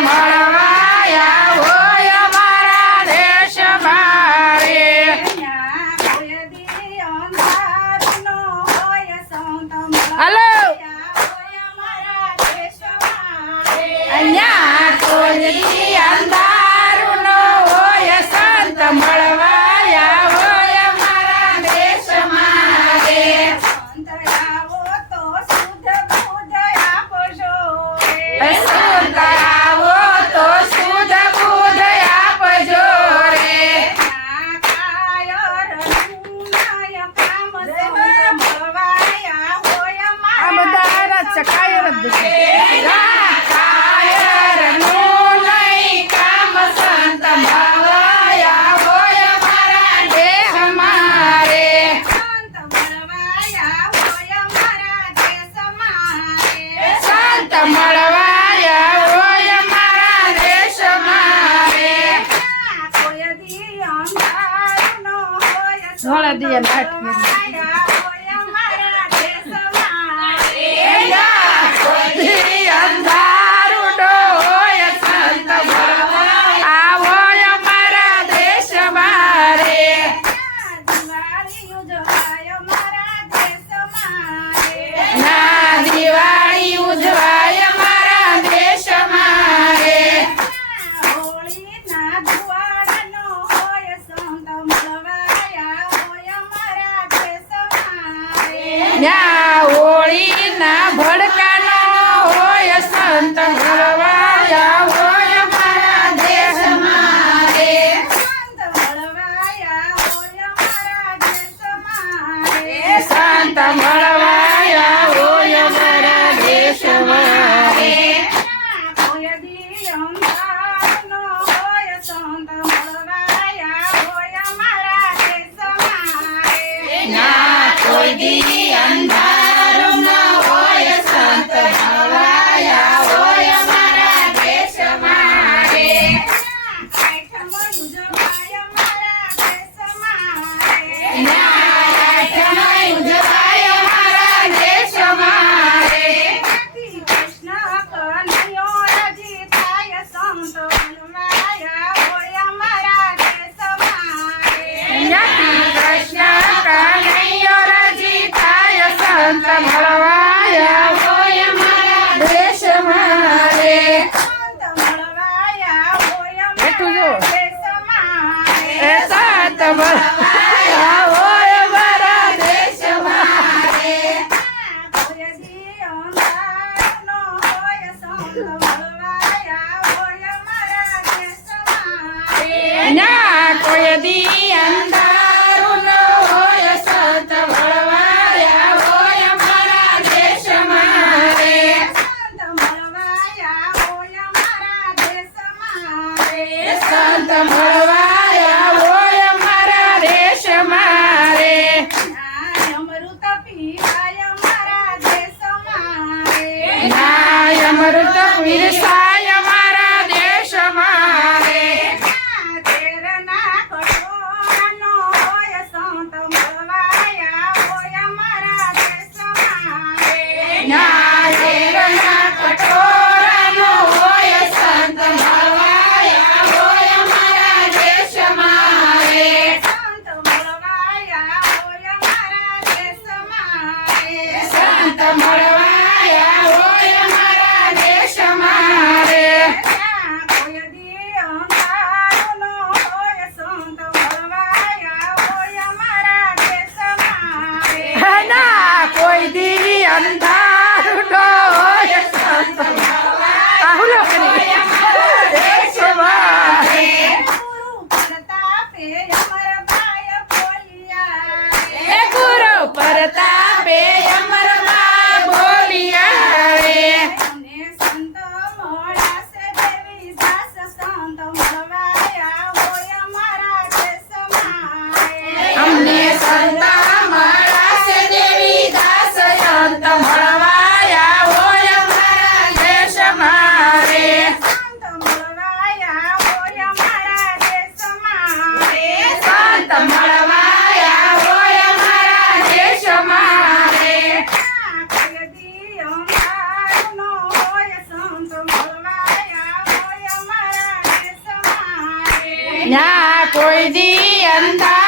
મળવાયા કાયર જ દેખાય. કાયરનું નહીં ના હોળી ના ભડકાનો હોય સંત મળવાયા હોય અમારા દેશમાં રે. સંત મળવાયા હોય અમારા દેશમાં રે. ના કોઈ દી એ સંત મળવાયા હોય અમારા દેશમાં રે ના સંત મળવાયા હોય અમારા દેશમાં રે અમૃત પીવાય મારા. અમૃત પીરસાય ન્યા કોઈ દી અંધારું